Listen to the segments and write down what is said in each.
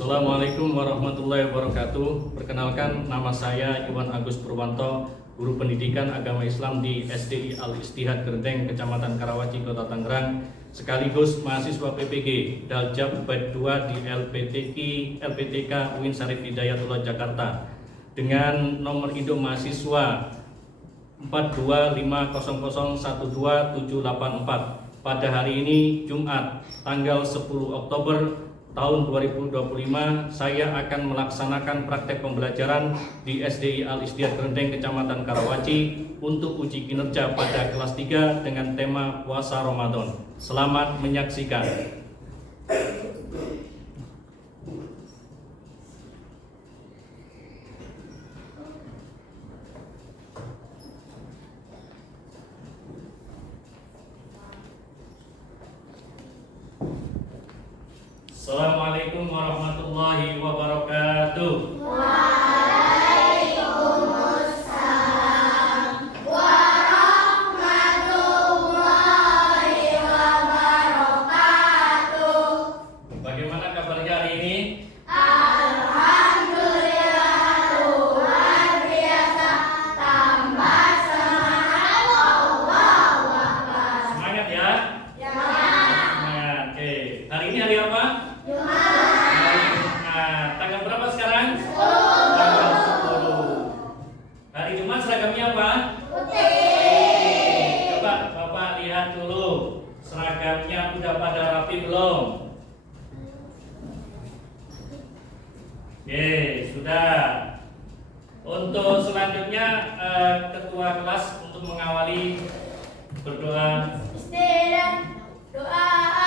Assalamualaikum warahmatullahi wabarakatuh. Perkenalkan, nama saya Iwan Agus Purwanto, guru pendidikan agama Islam di SDI Al-Istihad Gerendeng, Kecamatan Karawaci, Kota Tangerang, sekaligus mahasiswa PPG Daljab Bait 2 di LPTK UIN Syarif Hidayatullah Jakarta dengan nomor induk mahasiswa 42500127784. Pada hari ini Jumat tanggal 10 Oktober tahun 2025, saya akan melaksanakan praktek pembelajaran di SDI Al-Istihad Gerendeng, Kecamatan Karawaci untuk uji kinerja pada kelas 3 dengan tema puasa Ramadan. Selamat menyaksikan. Assalamualaikum warahmatullahi wabarakatuh. Waalaikumsalam warahmatullahi wabarakatuh. Bagaimana kabarnya hari ini? Alhamdulillah luar biasa, tambah semangat. Allahu Akbar. Semangat ya? Ya. Semangat. Oke. Hari ini hari apa? Hari Jumat. Tanggal berapa sekarang? 10. Tanggal 10. Hari Jumat seragamnya apa? Putih. Coba Bapak lihat dulu. Seragamnya udah pada rapi belum? Oke, sudah. Untuk selanjutnya ketua kelas untuk mengawali berdoa. Istilah doaan.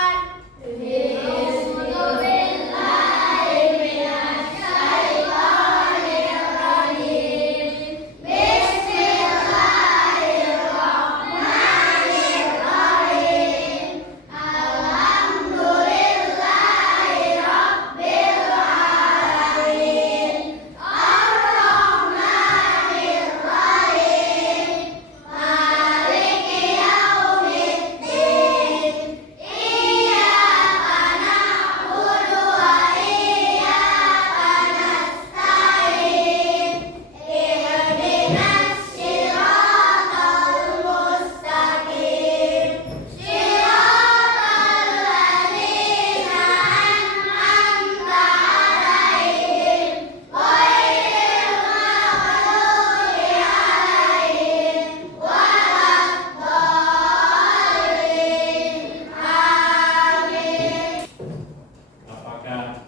Apakah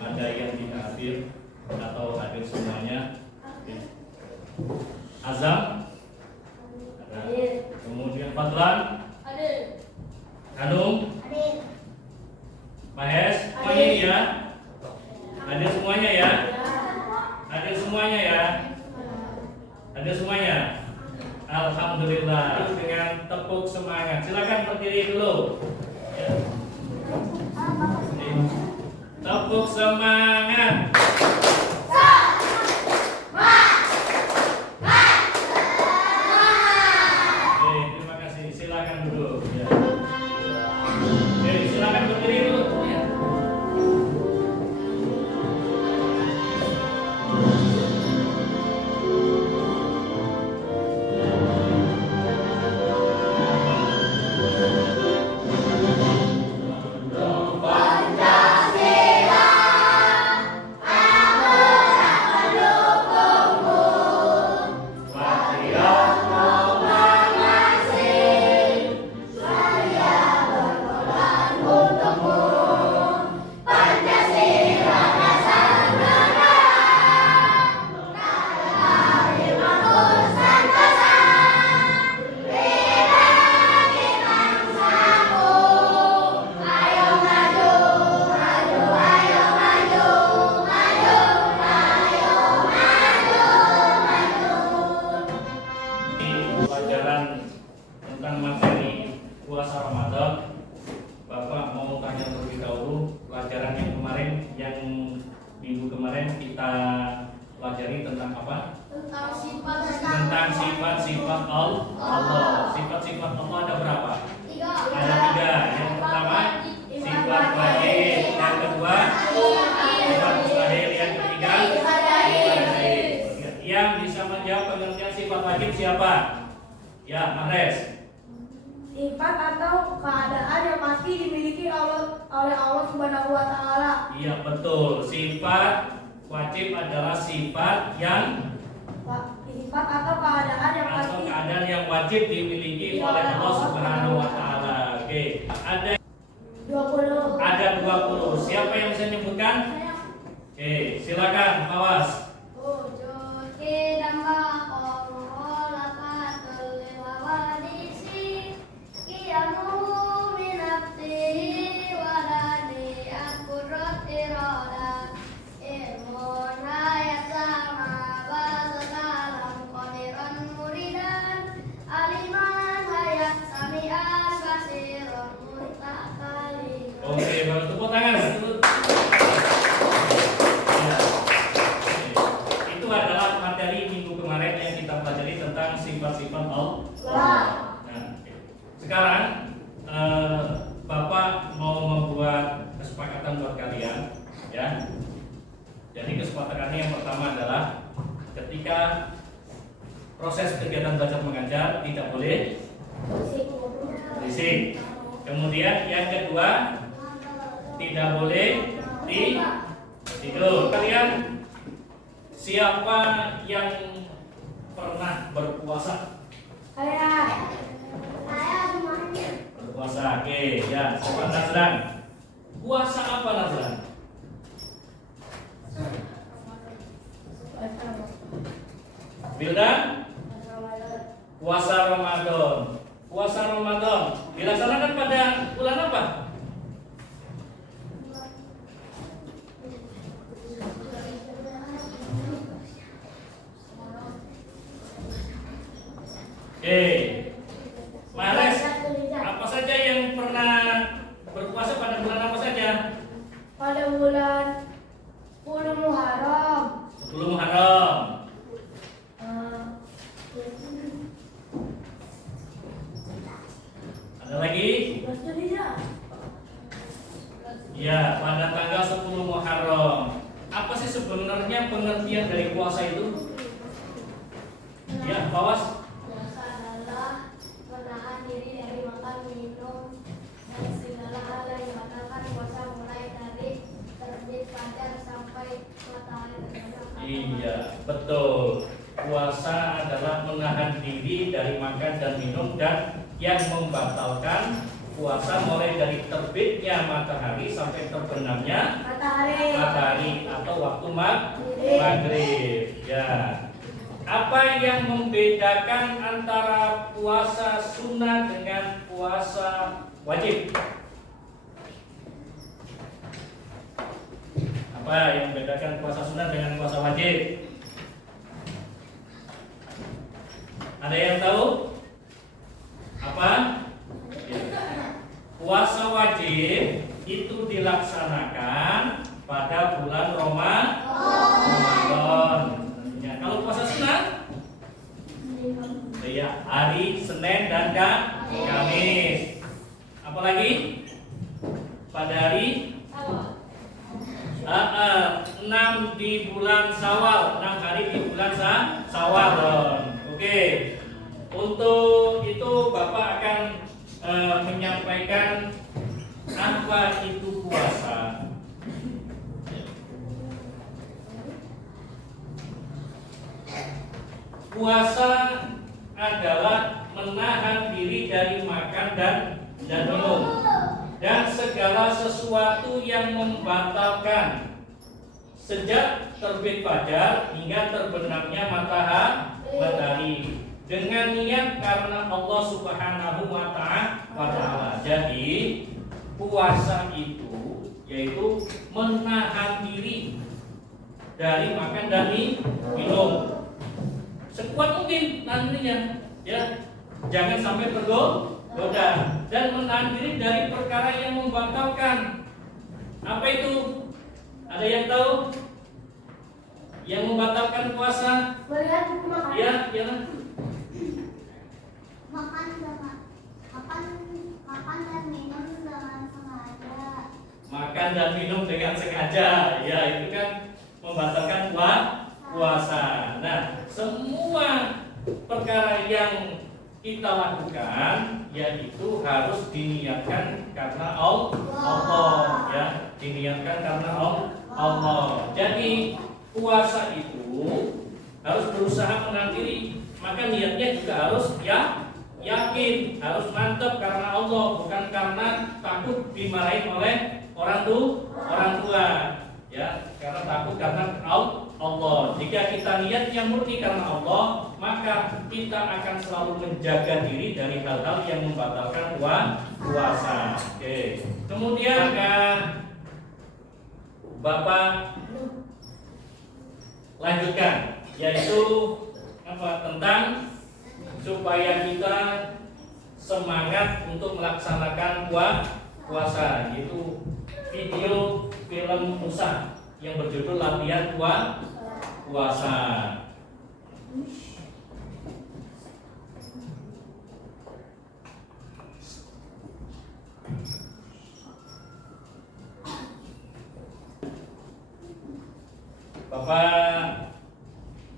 ada yang tidak hadir atau hadir semuanya? Azam? Ada. Kemudian Fadlan? Hanum? Mahes? Semuanya ya? Hadir semuanya ya? Hadir semuanya ya? Hadir semuanya? Alhamdulillah. Dengan tepuk semangat. Silakan berdiri dulu. Ya. Tepuk semangat. Oke, terima kasih. Silakan duduk. Ya. Oke, silakan berdiri dulu. Ya. Pelajaran tentang materi puasa Ramadan, Bapak mau tanya terlebih dahulu. Pelajaran yang kemarin, yang minggu kemarin kita pelajari tentang apa? Tentang sifat-sifat Allah. Sifat-sifat Allah ada berapa? Ada 3. Yang pertama sifat wajib, yang kedua wajib siapa? Ya, Mahrez. Sifat atau keadaan yang pasti dimiliki oleh Allah Subhanahu wa taala. Iya, betul. Sifat wajib adalah sifat yang Sifat atau keadaan yang atau pasti keadaan yang wajib dimiliki oleh Allah Subhanahu wa taala. Oke. Ada 20. 20. Siapa yang bisa menyebutkan? Oke, silakan, Awas. Oke, baru tepuk tangan. Ya. Itu adalah materi minggu kemarin yang kita pelajari tentang sifat-sifat Allah. Nah, oke. Sekarang Bapak mau membuat kesepakatan buat kalian, ya. Jadi kesepakatannya yang pertama adalah ketika proses kegiatan belajar mengajar tidak boleh berisik. Kemudian yang kedua tidak boleh tidur. Kalian siapa yang pernah berpuasa? Saya semuanya. Berpuasa, oke, ya. Siapa Nazlan? Puasa apa Nazlan? Wildan? Puasa Ramadan. Puasa Ramadan dilaksanakan pada bulan apa? Oke, Mahrez, apa saja yang pernah berpuasa pada bulan apa saja? Pada bulan 10 Muharram. 10 Muharram. Ada lagi? Ya, pada tanggal 10 Muharram. Apa sih sebenarnya pengertian dari puasa itu? Ya, Bawas. Puasa adalah menahan diri dari makan, minum, dan segala hal yang dibatalkan. Puasa mulai dari terbit fajar sampai matahari terbenam. Iya, betul. Puasa adalah menahan diri dari makan dan minum, dan yang membatalkan puasa mulai dari terbitnya matahari sampai terbenamnya matahari atau waktu maghrib. Ya. Apa yang membedakan antara puasa sunnah dengan puasa wajib? Apa yang membedakan puasa sunnah dengan puasa wajib? Ada yang tahu? Apa? Ya. Puasa wajib itu dilaksanakan pada bulan Ramadan. Ya, kalau puasa sunnah, ya hari Senin dan Kamis. Apalagi pada hari 6 di bulan Syawal, 6 hari di bulan Syawal. Oke. Untuk itu Bapak akan menyampaikan apa itu puasa. Puasa adalah menahan diri dari makan dan minum dan segala sesuatu yang membatalkan sejak terbit fajar hingga terbenamnya matahari dengan niat karena Allah Subhanahu wa taala. Jadi puasa itu yaitu menahan diri dari makan dan minum sekuat mungkin nantinya, ya. Jangan sampai tergoda dan menahan diri dari perkara yang membatalkan. Apa itu? Ada yang tahu? Yang membatalkan puasa? Melihat buku makan. Ya, ya. Makan dan minum dengan sengaja. Makan dan minum dengan sengaja. Ya, itu kan membatalkan puasa. Nah, semua perkara yang kita lakukan yaitu harus diniatkan karena Allah, ya, diniatkan karena Allah. Jadi puasa itu harus berusaha menahan diri, maka niatnya juga harus yakin, harus mantap karena Allah, bukan karena takut dimarahin oleh orang tua, ya, karena takut karena Allah. Jika kita niatnya murni karena Allah, maka kita akan selalu menjaga diri dari hal-hal yang membatalkan puasa. Oke. Kemudian Bapak lanjutkan, yaitu tentang supaya kita semangat untuk melaksanakan puasa, yaitu video film Musa yang berjudul Latihan Puasa. Bapak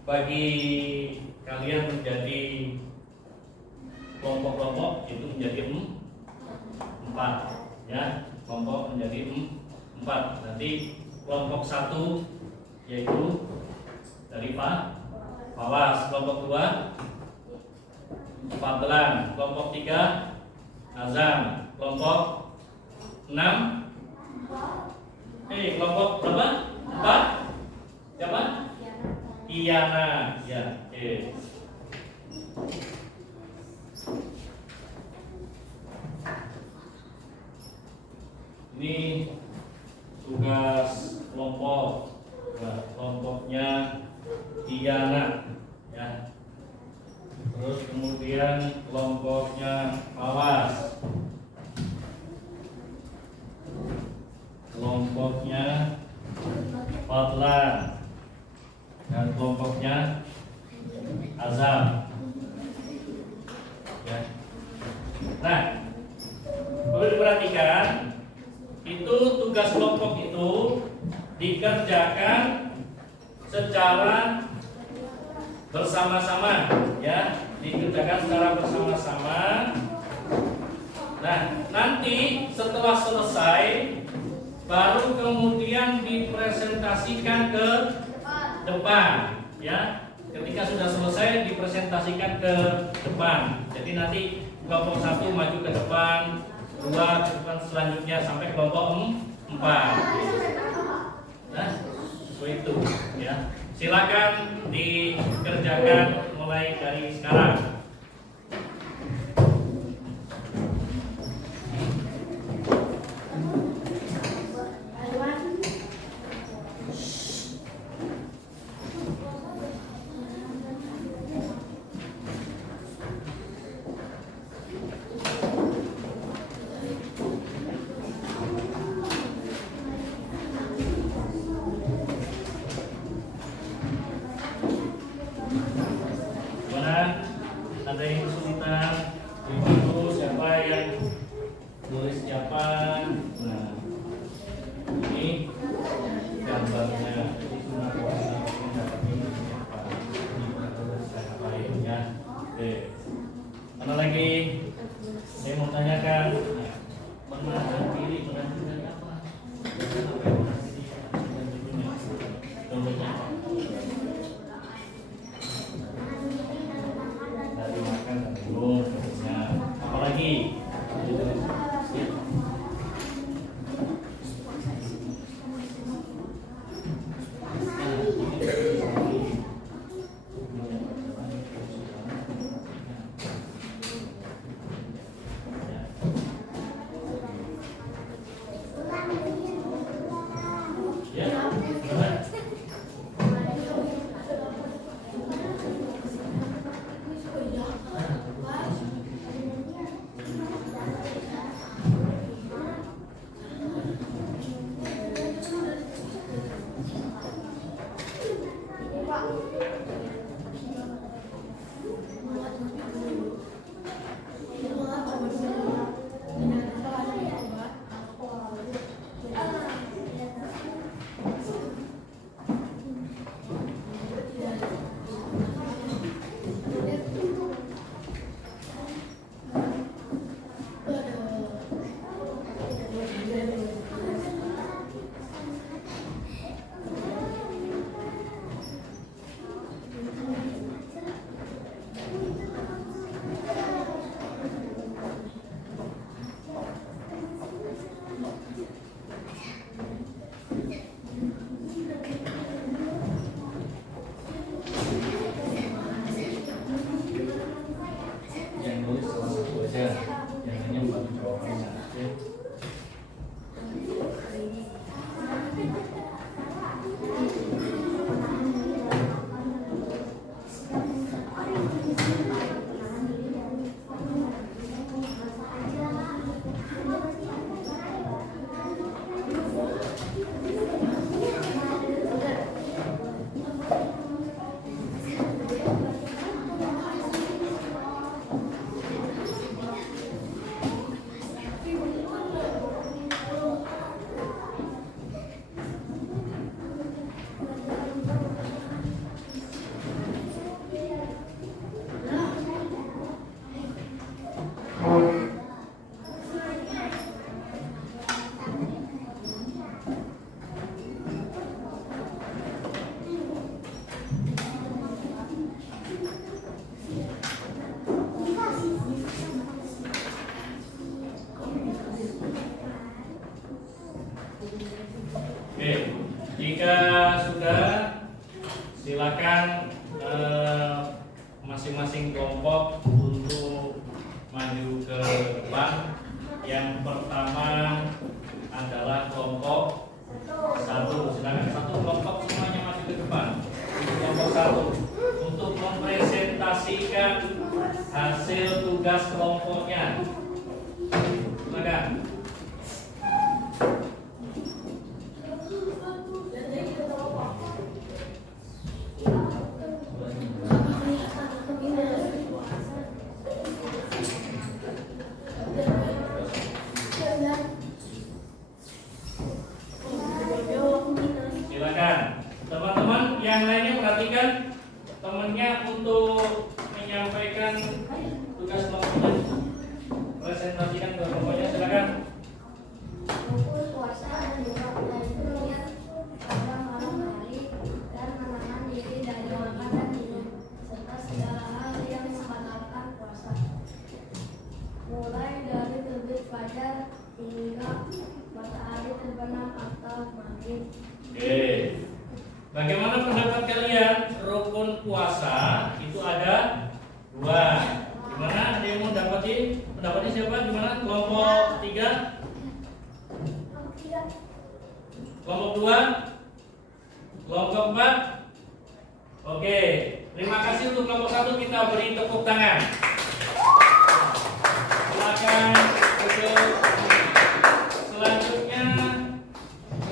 bagi kalian menjadi kelompok-kelompok itu menjadi 4, ya, kelompok menjadi 4. Nanti kelompok 1 yaitu dari Fawas, kelompok 2 Fadlan, kelompok 3 Azam, kelompok 6 kelompok berapa? 4 siapa? Iyana, ya. Ini tugas kelompok, kelompoknya Iyana, ya. Terus kemudian kelompoknya Fawas, kelompoknya Fadlan, dan kelompoknya Azam, ya. Nah, perlu diperhatikan, itu tugas kelompok itu dikerjakan secara bersama-sama, ya, dikerjakan secara bersama-sama. Nah, nanti setelah selesai baru kemudian dipresentasikan ke depan, ya. Ketika sudah selesai dipresentasikan ke depan. Jadi nanti kelompok 1 maju ke depan, 2 ke depan, selanjutnya sampai kelompok 4. Nah, seperti itu, ya. Silakan dikerjakan mulai dari sekarang. Ada yang kesulitan, ibu siapa yang tulis siapa? Nah, ini gambarnya. Jadi sunah puasa dapat ini siapa? Siapa ya? Oke. Mana lagi? Saya mau tanyakan. Menahan diri, menahan diri apa? Contohnya. Dari makan dan minum, apalagi Jika sudah, silakan masing-masing kelompok untuk maju ke depan. Yang pertama adalah kelompok 1. Silakan satu kelompok semuanya maju ke depan. Kelompok 1 untuk mempresentasikan hasil tugas kelompoknya. Silakan. Silakan. Teman-teman yang lainnya perhatikan temannya untuk menyampaikan tugas kelompoknya. Presentasikan ke kelompoknya, silakan. Rukun puasa dan juga belajar pada malam hari dan menahan diri dari makan dan minum serta segala hal yang membatalkan puasa. Mulai dari terbit fajar hingga matahari terbenam atau maghrib. Oke. Bagaimana pendapat kalian? Rukun puasa itu ada 2. Gimana? Ada yang mau dapetin? Pendapatnya siapa? Gimana? Kelompok 3? Kelompok 2? Kelompok 4? Oke. Terima kasih untuk kelompok 1, kita beri tepuk tangan. Silakan duduk. Selanjutnya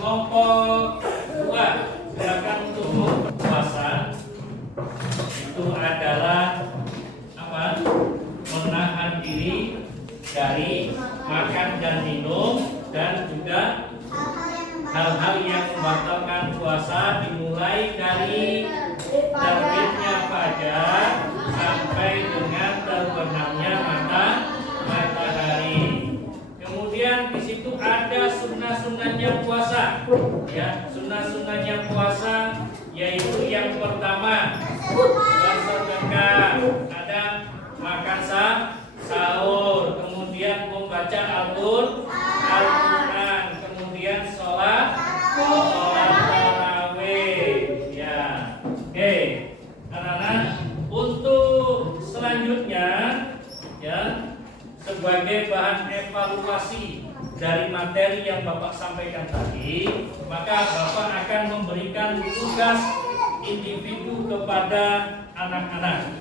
kelompok 2, silakan untuk berpuasa itu adalah apa? Menahan diri dari makan dan minum dan juga hal-hal yang membatalkan puasa dimulai dari terbitnya fajar sampai dengan terbenamnya matahari. Kemudian di situ ada sunnah-sunnahnya puasa. Ya, sunnah-sunnahnya puasa yaitu yang pertama bersedekah, ada makan sahur, kemudian membaca Al-Quran, kemudian sholat tarawih. Ya, oke, anak-anak. Untuk selanjutnya, ya, sebagai bahan evaluasi dari materi yang Bapak sampaikan tadi, maka Bapak akan memberikan tugas individu kepada anak-anak.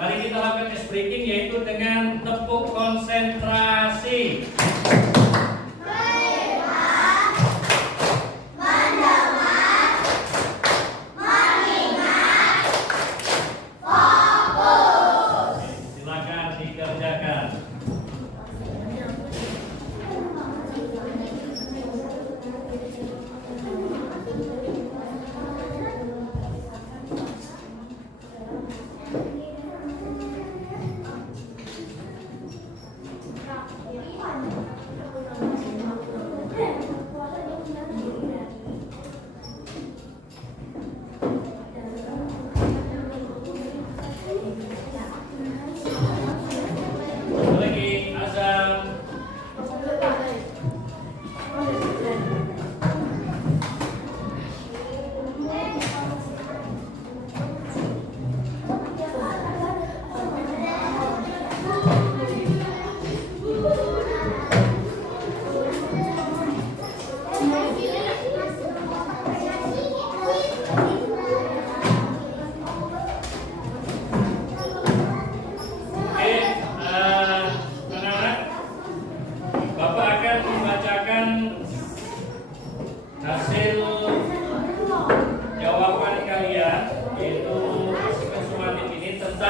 Mari kita lakukan ice breaking, yaitu dengan tepuk konsentrasi. Silakan dikerjakan.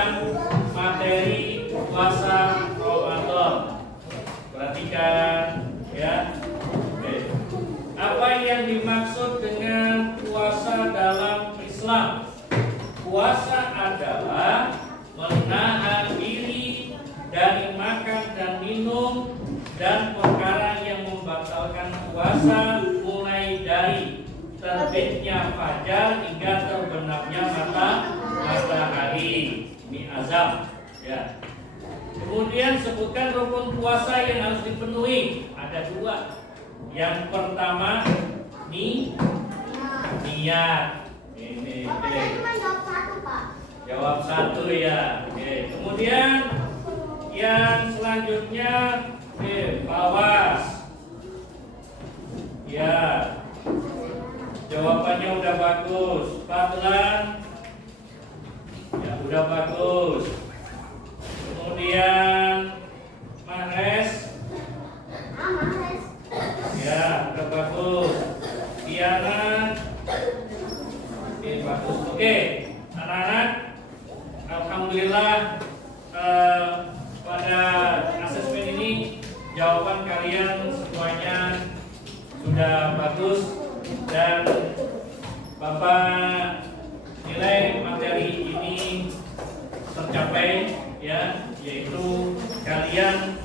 tentang materi puasa Ramadan. Perhatikan ya. Oke. Apa yang dimaksud dengan puasa dalam Islam? Puasa adalah menahan diri dari makan dan minum dan perkara yang membatalkan puasa, mulai dari terbitnya fajar hingga terbenamnya matahari. Ini azam ya. Kemudian sebutkan rukun puasa yang harus dipenuhi. Ada 2. Yang pertama niat. Ini. Saya cuma jawab 1, Pak. Jawab 1 ya. Oke. Kemudian yang selanjutnya bawas. Ya. Jawabannya udah bagus. Fadlan. Ya, udah bagus. Kemudian Mahes. Mahes. Ya, udah bagus. Diana. Oke, bagus. Oke, anak-anak, alhamdulillah pada asesmen ini jawaban kalian semuanya sudah bagus dan Bapak nilai materi ini tercapai ya, yaitu kalian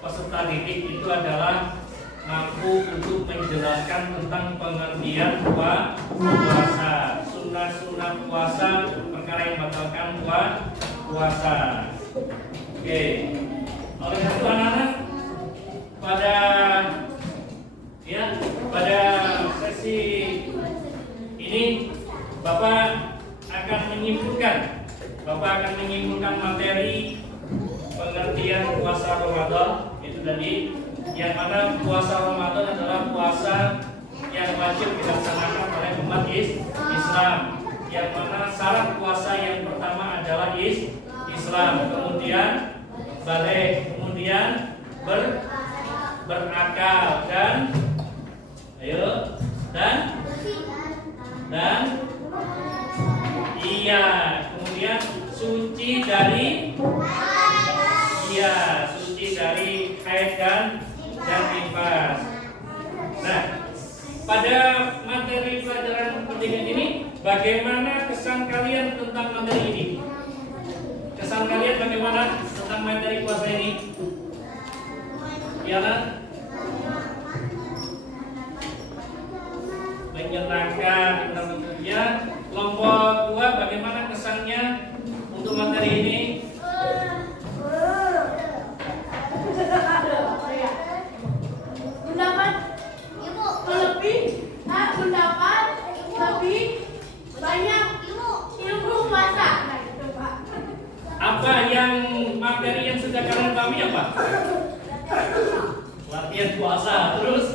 peserta didik itu adalah mampu untuk menjelaskan tentang pengertian puasa, sunnah puasa, perkara yang membatalkan puasa. Oke, oleh karena itu anak-anak pada sesi ini Bapak akan menyimpulkan materi pengertian puasa Ramadan itu tadi, yang mana puasa Ramadan adalah puasa yang wajib dilaksanakan oleh umat Islam, yang mana syarat puasa yang pertama adalah Islam, kemudian balik, kemudian berakal dan kemudian suci dari haid dan nifas. Nah, pada materi pelajaran pendidikan ini, bagaimana kesan kalian tentang materi ini? Kesan kalian bagaimana tentang materi puasa ini? Ya kan? Menyenangkan, ya. Kelompok 2 bagaimana kesannya untuk materi ini? Mendapat lebih banyak ilmu puasa. Apa yang materi yang sudah kalian pahami apa? Latihan puasa, terus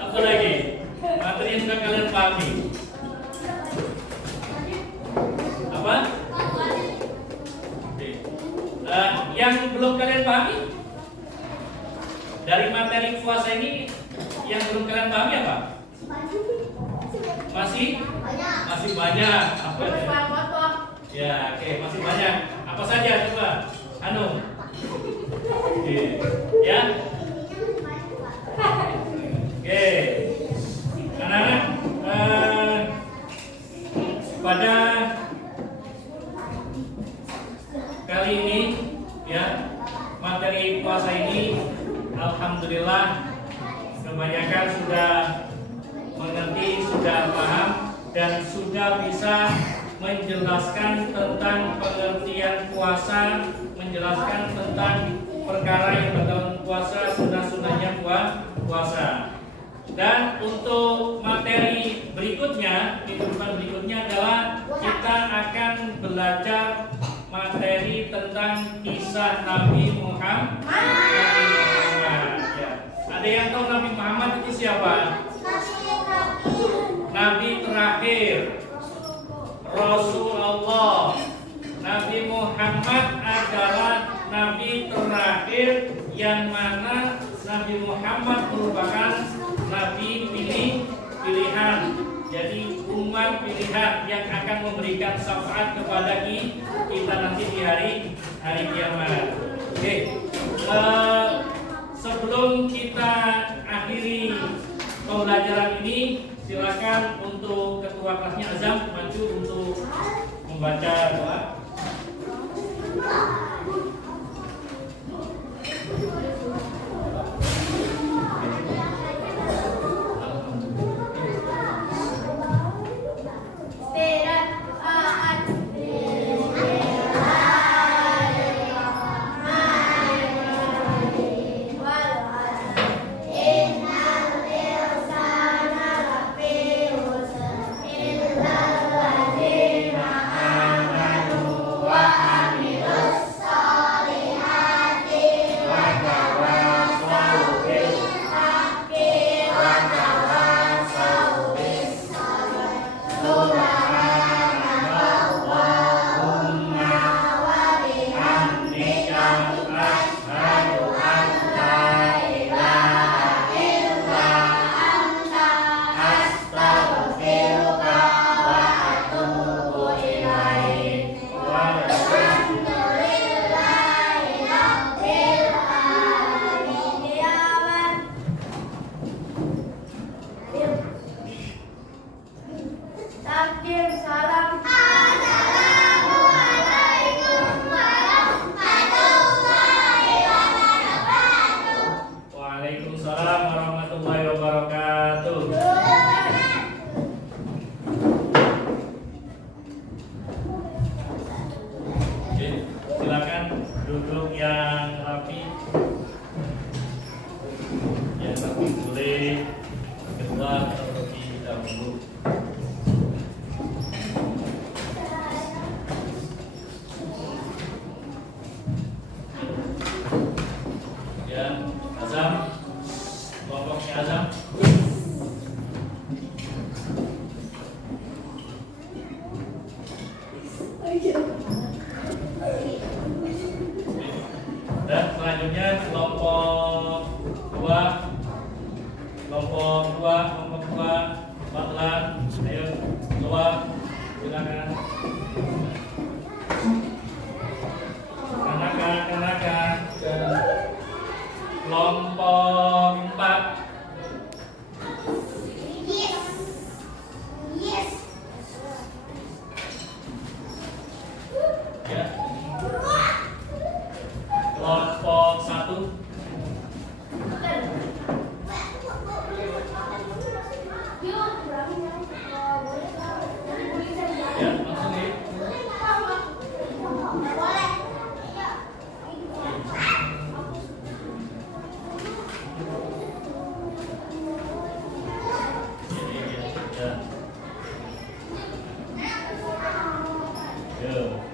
apa lagi? Materi yang sudah kalian pahami? Apa? Yang belum kalian pahami? Dari materi puasa ini yang belum kalian pahami apa? Masih banyak. Apa? Ya, oke, masih banyak. Apa saja coba? Oke. Ya. Oke. Anak-anak, pada kali ini ya, materi puasa ini alhamdulillah kebanyakan sudah mengerti, sudah paham, dan sudah bisa menjelaskan tentang pengertian puasa, menjelaskan tentang perkara yang berkaitan puasa, sunnah-sunnahnya puasa. Dan untuk materi berikutnya, kehidupan berikutnya adalah kita akan belajar materi tentang kisah Nabi Muhammad. Ya. Ada yang tahu Nabi Muhammad itu siapa? Nabi terakhir, Rasulullah. Nabi Muhammad adalah Nabi terakhir, yang mana Nabi Muhammad merupakan Nabi pilihan. Jadi pengumuman pilihan yang akan memberikan syafaat kepada kita nanti di hari kiamat. Oke, sebelum kita akhiri pembelajaran ini, silakan untuk ketua kelasnya Azam maju untuk membaca doa. Waalaikumsalam warahmatullahi wabarakatuh. Oke, silakan duduk yang rapi. Yang rapi boleh kedua terlebih dahulu. Ya, Azam, kelompoknya Azam. Dan selanjutnya kelompok dua, Batlan, ayo keluar, silakan. Kanakan, ke kelompok 4. Ya. Kelompok 1. Ya, langsung ya. Ya.